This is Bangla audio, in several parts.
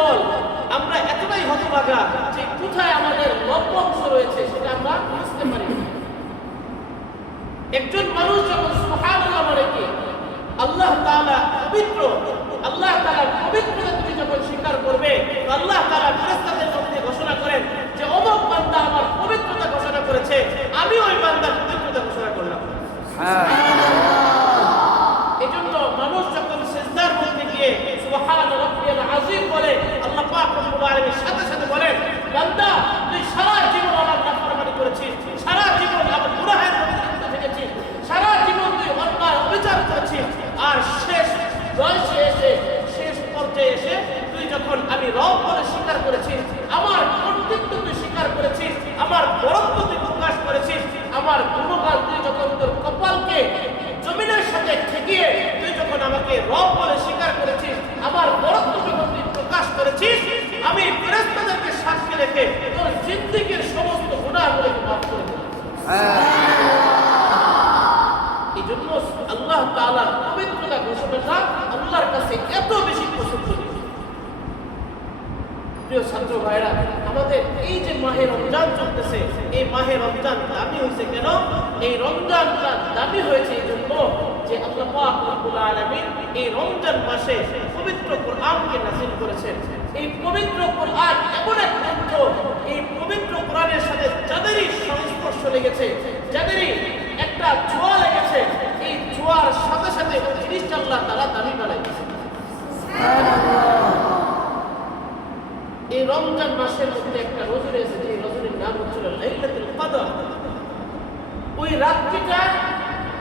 দুর্বল, আমরা এতটাই হতভাগা যে কোথায় আমাদের লভ্য অংশ রয়েছে সেটা আমরা বুঝতে পারি না। একজন মানুষ যখন সুবহানাল্লাহ বলে কি আল্লাহ তাআলা পবিত্র, আল্লাহ তাআলার পবিত্রতা তুমি যখন স্বীকার করবে, আল্লাহ তাআলা ফেরেশতাদের মধ্যে ঘোষণা করেন যে অমুক বান্দা আমার পবিত্রতা ঘোষণা করেছে, আমি ওই বান্দার পবিত্রতা ঘোষণা করলাম। এজন্য মানুষ যখন সিজদার মধ্যে গিয়ে সুবহান রাব্বিয়াল আযীম বলে, আল্লাহ পাক রব্বুল আলামিন সাথে সাথে বলেন, বান্দা তুই সারা জীবন আমার নাফরমানি করেছিস, সারা জীবন আমার গুনাহের মধ্যে লিপ্ত থেকেছিস, সারা জীবন তুই অন্যায় অবিচার করেছিস, আর শেষ বয়সে এসে, শেষ পর্যায়ে এসে তুই যখন আমি রব বলে স্বীকার করেছিস, আমার কর্তৃত্ব তুই স্বীকার করেছিস, আমার বরত্ব তুই প্রকাশ করেছিস, আমার গুণগান তুই যখন তোর কপালকে জমিনের সাথে ঠেকিয়ে তুই যখন আমাকে রব বলে স্বীকার করেছিস, আমার বরত্ব যখন তুই প্রকাশ করেছিস, আমি ফেরেশতাদেরকে সাক্ষী রেখে তোর জিন্দেগীর সমস্ত গুনাহগুলোকে মাফ করে দিলাম। এই জন্য আল্লাহ তাআলার পবিত্রতা ঘোষণাটা আল্লাহর কাছে এত বেশি পছন্দ। প্রিয় ছাত্র ভাইরা, আমাদের এই যে মাহে রমজান চলতেছে, এই মাহে রমজান দামি হয়েছে কেন? এই রমজানটা দামি হয়েছে এই জন্য যে আল্লাহ পাক রব্বুল আলামিন এই রমজান মাসে পবিত্র কোরআনকে নাযিল করেছেন। এই পবিত্র কোরআন এমন এক গ্রন্থ, এই পবিত্র কোরআনের সাথে যাদেরই সংস্পর্শ লেগেছে, যাদেরই একটা ছোঁয়া লেগেছে, এই ছোঁয়ার সাথে সাথে জিনিসটা আল্লাহ তাআলা দামি বানাইছে। এই রমজান মাসের মধ্যে একটা রোজা রয়েছে, যে রজনীর নাম হচ্ছিল লাইলাতুল কদর। ওই রাতটা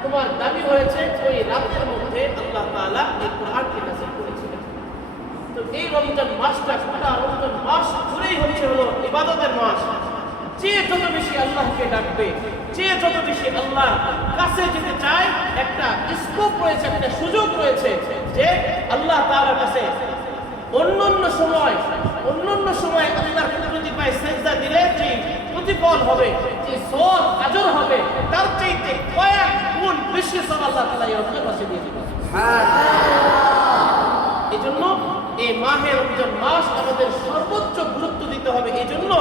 তোমার দাবি হয়েছে, ওই রাতের মধ্যে আল্লাহ তাআলা এই কোরআনকে নাযিল করেছিলেন। তো এই রমজান মাসটা, গোটা রমজান মাস জুড়েই হলো ইবাদতের মাস। যে যত বেশি আল্লাহকে ডাকবে, যে যত বেশি আল্লাহর কাছে যেতে চায়, একটা স্কোপ রয়েছে, একটা সুযোগ রয়েছে যে আল্লাহ তাআলার কাছে অন্যান্য সময় আল্লাহর কুদরতি পায়ে সিজদা দিলে যে প্রতিফল হবে, যে সওয়াব আজর হবে, তার চাইতে কয়েক গুণ বেশি সওয়াব আল্লাহ তাআলা এই রমজান মাসে দিয়ে দিবেন। এজন্য এই মাহে রমজান মাস আমাদের সর্বোচ্চ গুরুত্ব দিতে হবে। এজন্য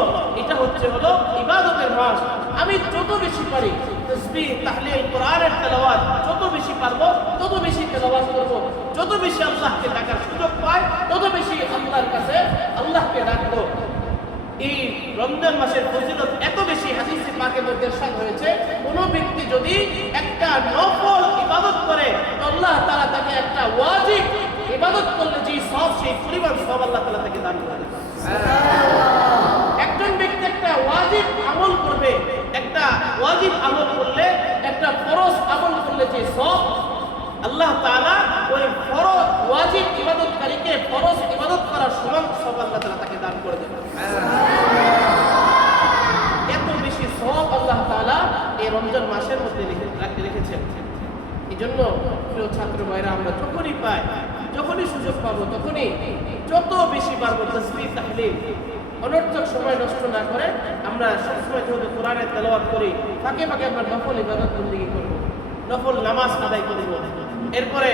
এটা হলো ইবাদতের মাস। আমি যত বেশি পারি তাসবিহ, তাহলিল, কোরআনের তেলাওয়াত যত বেশি পারবো তত বেশি তেলাওয়াত করব, যত বেশি আল্লাহকে ডাকার সুযোগ পাই তত বেশি আল্লাহর কাছে আল্লাহকে ডাকবো। এই রমজান মাসের ফজিলত এত বেশি হাদিসে পাকের মধ্যে ইরশাদ হয়েছে, কোন ব্যক্তি যদি একটা নফল ইবাদত করে তো আল্লাহ তাআলা তাকে একটা ওয়াজিব ইবাদত করলে যে সওয়াব, সেই পরিমাণ সওয়াব আল্লাহ তাআলা তাকে দান করে দেন। একজন ব্যক্তি একটা ওয়াজিব আমল করবে, একটা ওয়াজিব আমল করলে, একটা ফরজ আমল করলে যে সওয়াব, আল্লাহ তাআলা ওই ফরজ ওয়াজিব ইবাদতকারীকে ফরজ ইবাদত করার সমান সওয়াব আল্লাহ তাআলা তাকে দান করে দেন। এত বেশি সওয়াব আল্লাহ তাআলা এই রমজান মাসের মধ্যে রেখেছেন। এই জন্য প্রিয় ছাত্র ভাইরা, আমরা যখনই পাই, যখনই সুযোগ পাবো, তখনই যত বেশি পারবো তাসবিহ, তাহলিল, অনর্থক সময় নষ্ট না করে আমরা সবসময় যেহেতু কোরআনের তেলাওয়াত করি, ফাঁকে ফাঁকে আমরা নফল ইবাদত বন্দেগী করবো, নফল নামাজ আদায় করবো, এরপরে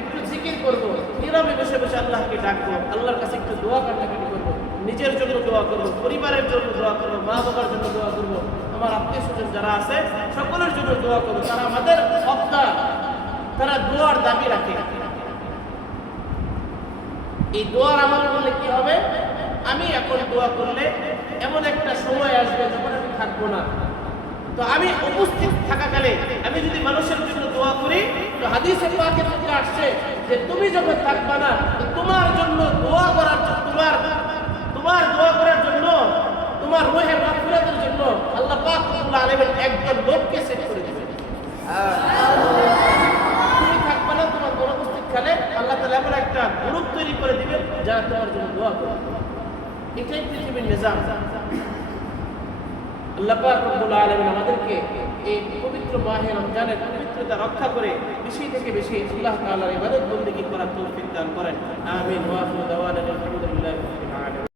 একটু জিকির করবো, নীরবে বসে বসে আল্লাহকে ডাকবো, আল্লাহর কাছে একটু দোয়া কান্নাকাটি করবো, নিজের জন্য দোয়া করবো, পরিবারের জন্য দোয়া করবো, মা বাবার জন্য দোয়া করবো, আমার আত্মীয় স্বজন যারা আছে সকলের জন্য দোয়া করবো। তারা আমাদের হকদার, তারা দোয়ার দাবি রাখে। এই দোয়ার আমল করলে কি হবে? আমি এখন দোয়া করলে এমন একটা সময় আসবে যখন আমি থাকবো না, তো আমি উপস্থিত থাকাকালে আমি যদি মানুষের জন্য দোয়া করি, তো হাদিসে পাকের মধ্যে আসছে যে তুমি যখন থাকবা না, তোমার জন্য দোয়া করার জন্য, তোমার দোয়া করার জন্য, তোমার রূহের মাগফিরাতের জন্য আল্লাহ পাক রব্বুল আলামিন একজন লোককে সেট করে দিবেন। তুমি থাকবা না, তোমার অনুপস্থিত কালে আল্লাহ তাআলা এমন একটা গ্রুপ তৈরি করে দিবেন যারা তোমার জন্য দোয়া করবে। এটাই পৃথিবীর নিজাম। আল্লাহ পাক রব্বুল আলামিন আমাদেরকে এই পবিত্র মাহে রমজানের পবিত্রতা রক্ষা করে বেশি থেকে বেশি আল্লাহ তাআলার ইবাদত বন্দেগী করার তৌফিক দান করেন। আমিন। ওয়া আখিরু দাওয়ানা আলহামদুলিল্লাহ।